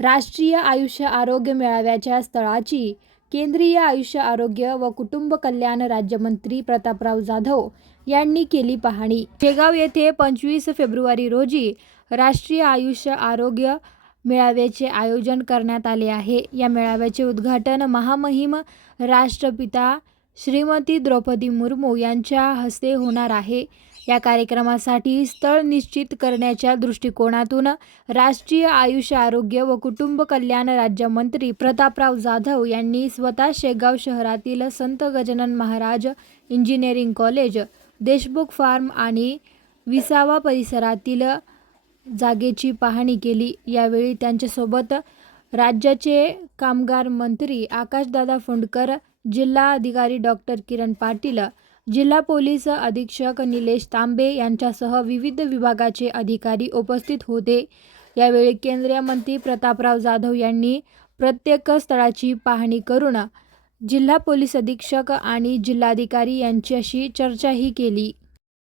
राष्ट्रीय आयुष्य आरोग्य मेळाव्याच्या स्थळाची केंद्रीय आयुष्य आरोग्य व कुटुंब कल्याण राज्यमंत्री प्रतापराव जाधव यांनी केली पाहणी। शेगाव येथे 25 फेब्रुवारी रोजी राष्ट्रीय आयुष्य आरोग्य मेळाव्याचे आयोजन करण्यात आले आहे। या मेळाव्याचे उद्घाटन महामहिम राष्ट्रपिता श्रीमती द्रौपदी मुर्मू यांच्या हस्ते होणार आहे। या कार्यक्रमासाठी स्थळ निश्चित करण्याच्या दृष्टिकोनातून राष्ट्रीय आयुष्य आरोग्य व कुटुंब कल्याण राज्यमंत्री प्रतापराव जाधव यांनी स्वतः शेगाव शहरातील Sant Gajanan Maharaj engineering college, Deshmukh farm आणि विसावा परिसरातील जागेची पाहणी केली। यावेळी त्यांच्यासोबत राज्याचे कामगार मंत्री आकाशदादा फुंडकर, जिल्हा अधिकारी डॉक्टर किरण पाटील, जिल्हा पोलीस अधीक्षक निलेश तांबे यांच्यासह विविध विभागाचे अधिकारी उपस्थित होते। यावेळी केंद्रीय मंत्री प्रतापराव जाधव यांनी प्रत्येक स्थळाची पाहणी करून जिल्हा पोलीस अधीक्षक आणि जिल्हाधिकारी यांच्याशी चर्चाही केली।